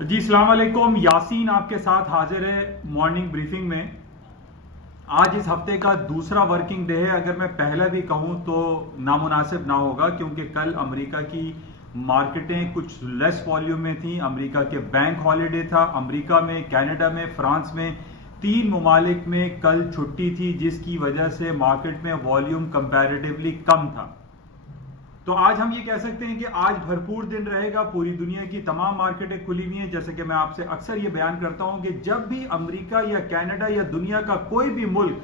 जी अस्सलाम वालेकुम। यासीन आपके साथ हाजिर है मॉर्निंग ब्रीफिंग में। आज इस हफ्ते का दूसरा वर्किंग डे है। अगर मैं पहला भी कहूं तो नामुनासिब ना होगा, क्योंकि कल अमेरिका की मार्केटें कुछ लेस वॉल्यूम में थी। अमेरिका के बैंक हॉलीडे था। अमेरिका में, कनाडा में, फ्रांस में, तीन ममालिक में कल छुट्टी थी, जिसकी वजह से मार्केट में वॉल्यूम कंपैरेटिवली कम था। तो आज हम ये कह सकते हैं कि आज भरपूर दिन रहेगा। पूरी दुनिया की तमाम मार्केटें खुली हुई हैं। जैसे कि मैं आपसे अक्सर ये बयान करता हूं कि जब भी अमेरिका या कनाडा या दुनिया का कोई भी मुल्क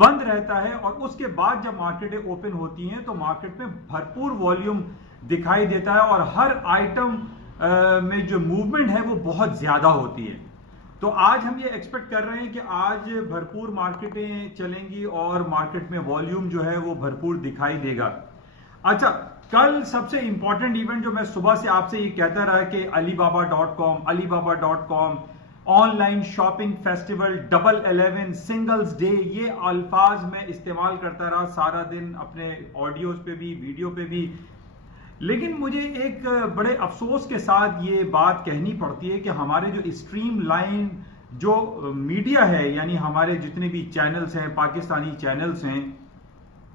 बंद रहता है और उसके बाद जब मार्केटें ओपन होती हैं तो मार्केट में भरपूर वॉल्यूम दिखाई देता है और हर आइटम में जो मूवमेंट है वो बहुत ज्यादा होती है। तो आज हम ये एक्सपेक्ट कर रहे हैं कि आज भरपूर मार्केटें चलेंगी और मार्केट में वॉल्यूम जो है वो भरपूर दिखाई देगा। अच्छा, कल सबसे इंपॉर्टेंट इवेंट जो मैं सुबह से आपसे ये कहता रहा कि अलीबाबा.com online shopping festival, double 11, singles day, ये अल्फाज मैं इस्तेमाल करता रहा सारा दिन अपने ऑडियोज पे भी, वीडियो पे भी। लेकिन मुझे एक बड़े अफसोस के साथ ये बात कहनी पड़ती है कि हमारे जो स्ट्रीम लाइन जो मीडिया है, यानी हमारे जितने भी चैनल्स हैं, पाकिस्तानी चैनल्स हैं,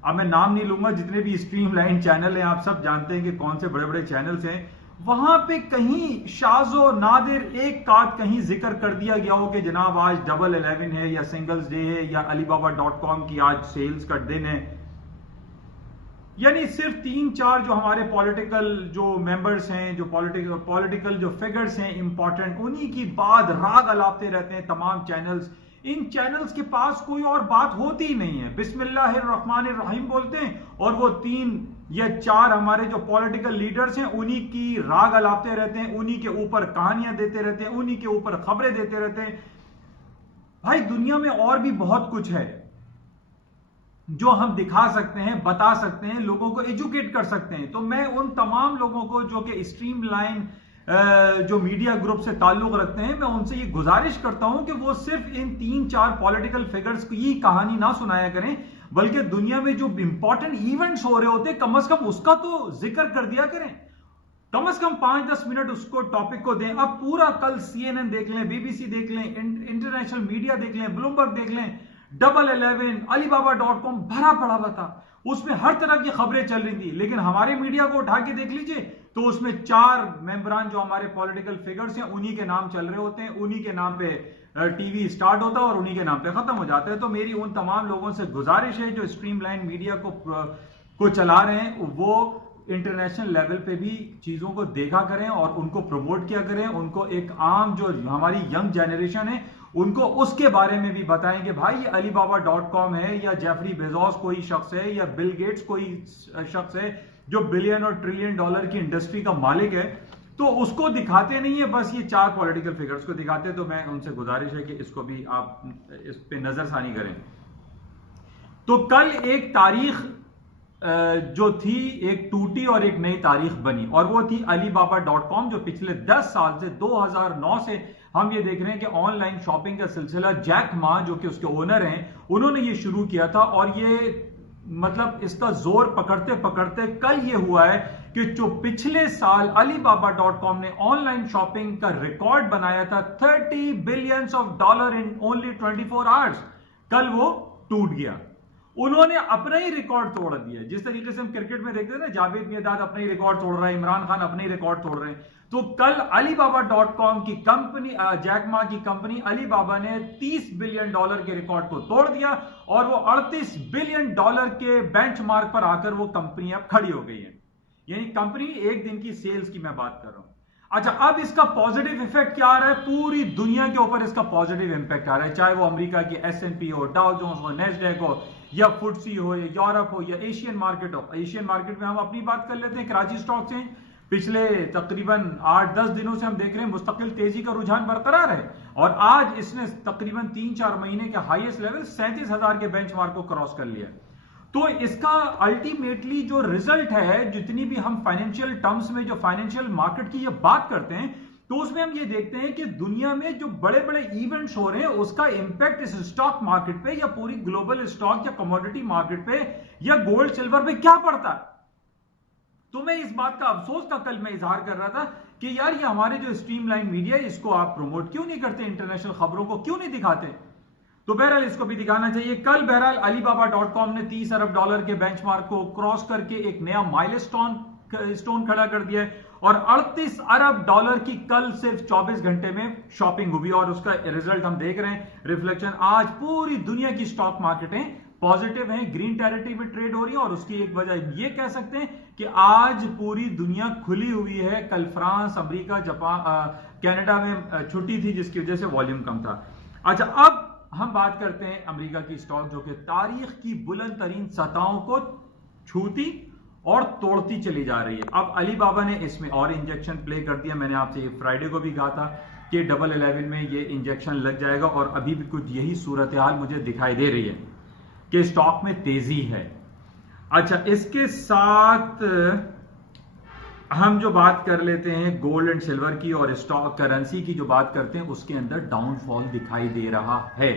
अब मैं नाम नहीं लूंगा, जितने भी स्ट्रीम लाइन चैनल हैं, आप सब जानते हैं कि कौन से बड़े बड़े चैनल्स हैं, वहां पे कहीं शाज़ो नादिर एक काट कहीं जिक्र कर दिया गया हो कि जनाब आज डबल 11 है या सिंगल्स डे है या अलीबाबा.com की आज सेल्स का दिन है। यानी सिर्फ 3-4 जो हमारे पॉलिटिकल जो मेंबर्स हैं, जो पॉलिटिकल जो फिगर्स हैं इंपॉर्टेंट, उन्हीं की बात राग अलापते रहते हैं तमाम चैनल्स। इन चैनल्स के पास कोई और बात होती ही नहीं है। बिस्मिल्लाहिर्रहमानिर्रहीम बोलते हैं और वो 3 या 4 हमारे जो पॉलिटिकल लीडर्स हैं उन्हीं की राग अलापते रहते हैं, उन्हीं के ऊपर कहानियां देते रहते हैं, उन्हीं के ऊपर खबरें देते रहते हैं। भाई, दुनिया में और भी बहुत कुछ है जो हम दिखा सकते हैं, बता सकते हैं, लोगों को एजुकेट कर सकते हैं। तो मैं उन तमाम लोगों को जो कि स्ट्रीम लाइन जो मीडिया ग्रुप से ताल्लुक रखते हैं, मैं उनसे ये गुजारिश करता हूं कि वो सिर्फ इन 3-4 पॉलिटिकल फिगर्स की कहानी ना सुनाया करें, बल्कि दुनिया में जो इंपॉर्टेंट इवेंट्स हो रहे होते हैं कम से कम उसका तो जिक्र कर दिया करें। कम से कम 5-10 मिनट उसको टॉपिक को दें। अब पूरा कल CNN देख लें, BBC देख लें, इंटरनेशनल मीडिया देख लें, ब्लूमबर्ग देख लें, डबल 11, अलीबाबा.com भरा पड़ा हुआ था, उसमें हर तरह की खबरें चल रही थी। लेकिन हमारे मीडिया को उठा के देख लीजिए तो उसमें 4 मेंबरान जो हमारे पॉलिटिकल फिगर्स हैं उन्हीं के नाम चल रहे होते हैं, उन्हीं के नाम पे टीवी स्टार्ट होता है और उन्हीं के नाम पे खत्म हो जाता है। तो मेरी उन तमाम लोगों से गुजारिश है जो स्ट्रीमलाइन मीडिया को चला रहे हैं, वो इंटरनेशनल लेवल पे भी चीजों को देखा करें और उनको प्रमोट किया करें। उनको एक आम जो हमारी यंग जनरेशन है उनको उसके बारे में भी बताएं कि भाई ये अलीबाबा.com है या जेफरी बेजोस कोई शख्स है या बिल गेट्स कोई शख्स है जो बिलियन और ट्रिलियन डॉलर की इंडस्ट्री का मालिक है। तो उसको दिखाते नहीं है, बस ये 4 पॉलिटिकल फिगर्स को दिखाते हैं। तो मैं उनसे गुजारिश है कि इसको भी आप इस पे नजरसानी करें। तो कल एक तारीख जो थी, एक टूटी और एक नई तारीख बनी, और वो थी अलीबाबा.com, जो पिछले 10 साल से 2009 से हम ये देख रहे हैं कि ऑनलाइन शॉपिंग का सिलसिला जैक मा, जो कि उसके ओनर हैं, उन्होंने ये शुरू किया था। और ये मतलब इसका जोर पकड़ते पकड़ते कल ये हुआ है कि जो पिछले साल अलीबाबा.com ने ऑनलाइन शॉपिंग का रिकॉर्ड बनाया था, $30 बिलियन इन ओनली 24 आवर्स, कल वो टूट गया। उन्होंने अपना ही रिकॉर्ड तोड़ दिया। जिस तरीके से हम क्रिकेट में देखते हैं ना, जावेद मियांदाद अपना ही रिकॉर्ड तोड़ रहा है, इमरान खान अपने ही रिकॉर्ड तोड़ रहे हैं, तो कल अलीबाबा.com की कंपनी, जैक मा की कंपनी अलीबाबा ने $30 बिलियन के रिकॉर्ड को तोड़ दिया और वो $38 बिलियन के बेंचमार्क पर आकर वो कंपनी अब खड़ी हो गई है। यानी कंपनी एक दिन की सेल्स की मैं बात कर रहा हूं। अच्छा, अब इसका पॉजिटिव इफेक्ट क्या आ रहा है? पूरी दुनिया के ऊपर इसका पॉजिटिव इंपैक्ट आ रहा है, चाहे वो अमेरिका की S&P हो, डाउ जोन्स हो, नेस्डैक हो, या फुटसी हो, या यूरोप हो, या एशियन मार्केट हो। एशियन मार्केट में हम अपनी बात कर लेते हैं। कराची स्टॉक से पिछले तकरीबन 8-10 दिनों से हम देख रहे हैं मुस्तकिल तेजी का रुझान बरकरार है और आज इसने तकरीबन 3-4 महीने के हाईएस्ट लेवल 37,000 के बेंचमार्क को क्रॉस कर लिया। तो इसका अल्टीमेटली जो रिजल्ट है, जितनी भी हम फाइनेंशियल टर्म्स में जो फाइनेंशियल मार्केट की ये बात करते हैं, तो उसमें हम ये देखते हैं कि दुनिया में जो बड़े बड़े इवेंट्स हो रहे हैं उसका इंपैक्ट इस स्टॉक मार्केट पे या पूरी ग्लोबल स्टॉक या कमोडिटी मार्केट पे या गोल्ड सिल्वर पे क्या पड़ता है। तो मैं इस बात का अफसोस का कल मैं इजहार कर रहा था कि यार ये हमारे जो स्ट्रीमलाइन मीडिया है इसको आप प्रमोट क्यों नहीं करते, इंटरनेशनल खबरों को क्यों नहीं दिखाते। तो बहरहाल इसको भी दिखाना चाहिए। कल बहरहाल Alibaba.com ने 30 अरब डॉलर के बेंचमार्क को क्रॉस करके एक नया माइलस्टोन खड़ा कर दिया है और 38 अरब डॉलर की कल सिर्फ 24 घंटे में शॉपिंग हुई और उसका रिजल्ट हम देख रहे हैं, रिफ्लेक्शन। आज पूरी दुनिया की स्टॉक मार्केटें पॉजिटिव हैं, ग्रीन टेरिटरी में ट्रेड हो रही है और उसकी एक वजह ये कह सकते हैं कि आज पूरी दुनिया खुली हुई है। कल फ्रांस, अमेरिका, जापान, कनाडा में छुट्टी थी जिसकी वजह से वॉल्यूम कम था। अच्छा, अब हम बात करते हैं अमेरिका की स्टॉक जो कि तारीख की बुलंद तरीन सतहों को छूती और तोड़ती चली जा रही है। अब अलीबाबा ने इसमें और इंजेक्शन प्ले कर दिया। मैंने आपसे ये फ्राइडे को भी कहा था कि 11 में ये इंजेक्शन लग जाएगा और अभी भी कुछ यही सूरत हाल मुझे दिखाई दे रही है कि स्टॉक में तेजी है। अच्छा, इसके साथ हम जो बात कर लेते हैं गोल्ड एंड सिल्वर की और स्टॉक करेंसी की जो बात करते हैं उसके अंदर डाउनफॉल दिखाई दे रहा है।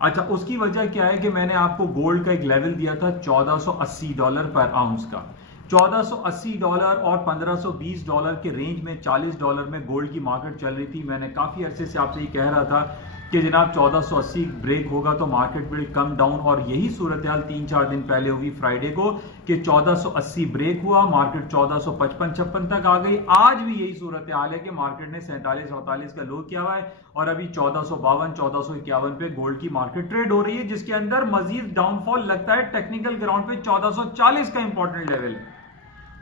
अच्छा, उसकी वजह क्या है कि मैंने आपको गोल्ड का एक लेवल दिया था $1480 पर आउंस का। $1480 और $1520 के रेंज में $40 में गोल्ड की मार्केट चल रही थी। मैंने काफी अरसे से आपसे ये कह रहा था कि जनाब 1480 ब्रेक होगा तो मार्केट विल कम डाउन और यही सूरत हाल 3-4 दिन पहले हुई फ्राइडे को कि 1480 ब्रेक हुआ, मार्केट 1455-56 तक आ गई। आज भी यही सूरत हाल है कि मार्केट ने 47-48 का लो किया हुआ है और अभी 1452-1451 पे गोल्ड की मार्केट ट्रेड हो रही है, जिसके अंदर मजीद डाउनफॉल लगता है टेक्निकल ग्राउंड पे 1440 का इंपॉर्टेंट लेवल।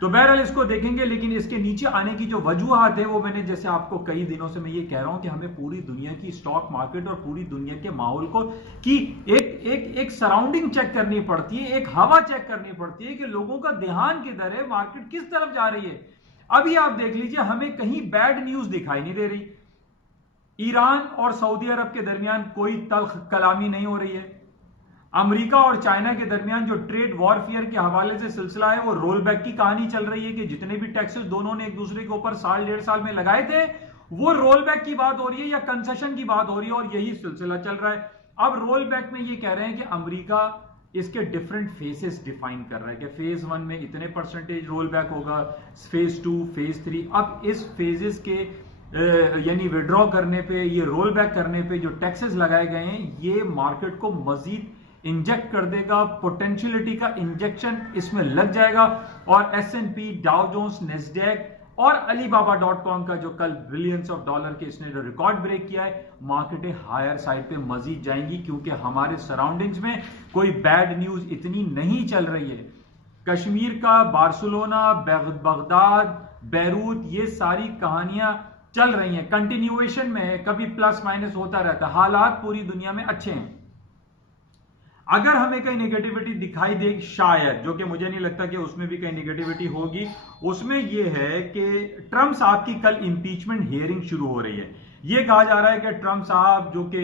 तो बहरहाल इसको देखेंगे, लेकिन इसके नीचे आने की जो वजूहात है वो मैंने जैसे आपको कई दिनों से मैं ये कह रहा हूं कि हमें पूरी दुनिया की स्टॉक मार्केट और पूरी दुनिया के माहौल को की एक सराउंडिंग चेक करनी पड़ती है, एक हवा चेक करनी पड़ती है कि लोगों का ध्यान किधर है, मार्केट किस तरफ जा रही है। अभी आप देख लीजिए, हमें कहीं बैड न्यूज दिखाई नहीं दे रही। ईरान और सऊदी अरब के दरमियान कोई तल्ख कलामी नहीं हो रही है। अमेरिका और चाइना के दरमियान जो ट्रेड वॉरफेयर के हवाले से सिलसिला है वो रोल बैक की कहानी चल रही है कि जितने भी टैक्सेस दोनों ने एक दूसरे के ऊपर साल 1.5 साल में लगाए थे वो रोल बैक की बात हो रही है या कंसेशन की बात हो रही है और यही सिलसिला चल रहा है। अब रोल बैक में ये कह रहे हैं कि अमेरिका इसके डिफरेंट फेजेस डिफाइन कर रहा है कि फेज 1 में इतने परसेंटेज रोल बैक होगा, फेज 2, फेज 3। अब इस फेजेस के यानी विड्रॉ करने पे, ये रोल बैक करने पे जो टैक्सेस लगाए गए हैं ये मार्केट को मजीद इंजेक्ट कर देगा, पोटेंशियलिटी का इंजेक्शन इसमें लग जाएगा और S&P, डाउ जोन्स, नेस्डैक और Alibaba.com का जो कल बिलियंस ऑफ डॉलर के इसने जो रिकॉर्ड ब्रेक किया है, मार्केटें हायर साइड पे मजीद जाएंगी क्योंकि हमारे सराउंडिंग्स में कोई बैड न्यूज इतनी नहीं चल रही है। कश्मीर का बार्सिलोना, बगदाद, बैरूत, ये सारी कहानियां चल रही हैं, कंटिन्यूएशन में है, कभी प्लस माइनस होता रहता है। हालात पूरी दुनिया में अच्छे हैं। अगर हमें कहीं नेगेटिविटी दिखाई दे शायद, जो कि मुझे नहीं लगता कि उसमें भी कहीं नेगेटिविटी होगी, उसमें यह है कि ट्रंप साहब की कल इंपीचमेंट हियरिंग शुरू हो रही है। यह कहा जा रहा है कि ट्रंप साहब जो कि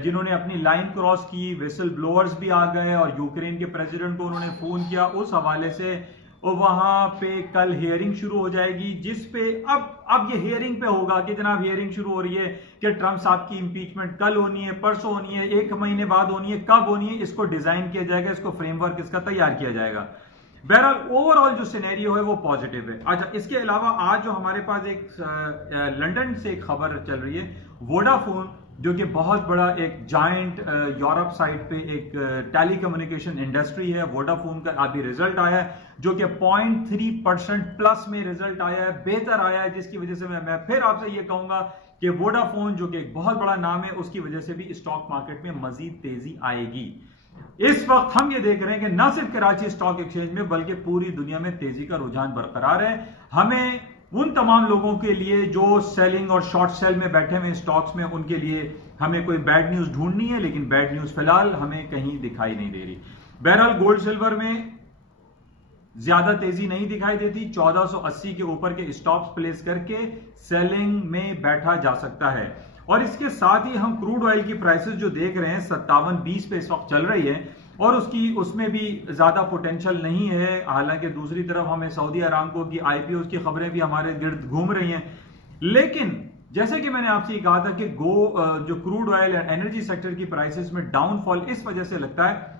जिन्होंने अपनी लाइन क्रॉस की, विसल ब्लोअर्स भी आ गए और यूक्रेन के प्रेसिडेंट को उन्होंने फोन किया, उस हवाले से वहां पे कल हियरिंग शुरू हो जाएगी जिस पे अब ये हियरिंग पे होगा कि जनाब हियरिंग शुरू हो रही है कि ट्रंप साहब की इंपीचमेंट कल होनी है, परसों होनी है, 1 महीने बाद होनी है, कब होनी है, इसको डिजाइन किया जाएगा, इसको फ्रेमवर्क इसका तैयार किया जाएगा। बहरहाल ओवरऑल जो सिनेरियो है वो पॉजिटिव है। अच्छा, इसके अलावा आज जो हमारे पास एक लंदन से एक खबर चल रही है, वोडाफोन जो कि बहुत बड़ा एक जायंट यूरोप साइड पे एक टेलीकम्युनिकेशन इंडस्ट्री है, वोडाफोन का अभी रिजल्ट आया है जो कि 0.3% प्लस में रिजल्ट आया है, बेहतर आया है, जिसकी वजह से मैं फिर आपसे ये कहूंगा कि वोडाफोन जो कि एक बहुत बड़ा नाम है उसकी वजह से भी स्टॉक मार्केट में मजीद तेजी आएगी। इस वक्त हम ये देख रहे हैं कि न सिर्फ कराची स्टॉक एक्सचेंज में बल्कि पूरी दुनिया में तेजी का रुझान बरकरार है। हमें उन तमाम लोगों के लिए जो सेलिंग और शॉर्ट सेल में बैठे हुए स्टॉक्स में, उनके लिए हमें कोई बैड न्यूज ढूंढनी है, लेकिन बैड न्यूज फिलहाल हमें कहीं दिखाई नहीं दे रही। बहरहाल गोल्ड सिल्वर में ज्यादा तेजी नहीं दिखाई देती, 1480 के ऊपर के स्टॉप्स प्लेस करके सेलिंग में बैठा जा सकता है। और इसके साथ ही हम क्रूड ऑयल की प्राइसेस जो देख रहे हैं 57-20 पे इस वक्त चल रही है और उसमें भी ज्यादा पोटेंशियल नहीं है। हालांकि दूसरी तरफ हमें सऊदी अरामको की IPOs की खबरें भी हमारे गिर्द घूम रही हैं, लेकिन जैसे कि मैंने आपसे कहा था कि जो crude oil and energy sector की प्राइसेस में डाउनफॉल इस वजह से लगता है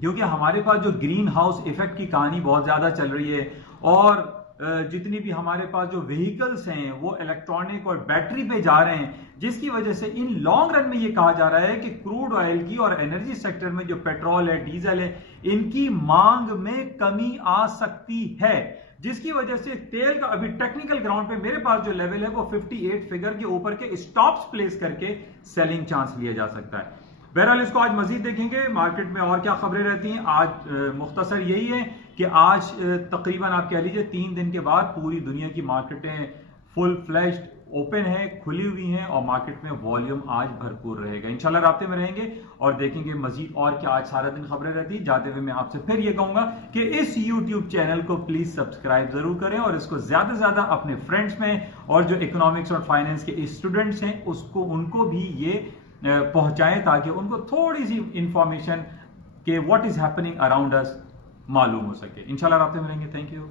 क्योंकि हमारे पास जो ग्रीन हाउस इफेक्ट की कहानी बहुत ज्यादा चल रही है और जितनी भी हमारे पास जो व्हीकल्स हैं वो इलेक्ट्रॉनिक और बैटरी पे जा रहे हैं, जिसकी वजह से इन लॉन्ग रन में ये कहा जा रहा है कि क्रूड ऑयल की और एनर्जी सेक्टर में जो पेट्रोल है, डीजल है, इनकी मांग में कमी आ सकती है, जिसकी वजह से तेल का अभी टेक्निकल ग्राउंड पे मेरे पास जो लेवल है वो 58 फिगर के ऊपर के स्टॉप्स प्लेस करके सेलिंग चांस लिया जा सकता है। बहरहाल इसको आज मजीद देखेंगे मार्केट में और क्या खबरें रहती हैं। आज मुख्तसर यही है कि आज तकरीबन आप कह लीजिए 3 दिन के बाद पूरी दुनिया की मार्केटें फुल फ्लैश्ड ओपन है, खुली हुई हैं और मार्केट में वॉल्यूम आज भरपूर रहेगा। इंशाल्लाह राब्ते में रहेंगे और देखेंगे मजीद और क्या आज सारा दिन खबरें रहती। जाते हुए मैं आपसे फिर ये कहूंगा कि इस YouTube चैनल को प्लीज सब्सक्राइब जरूर करें और इसको ज्यादा से ज्यादा अपने फ्रेंड्स में और जो इकोनॉमिक्स और फाइनेंस के स्टूडेंट्स हैं उनको भी ये पहुंचाएं ताकि उनको थोड़ी सी इंफॉर्मेशन के what is happening around us मालूम हो सके। इंशाल्लाह राब्ते में रहेंगे। Thank you.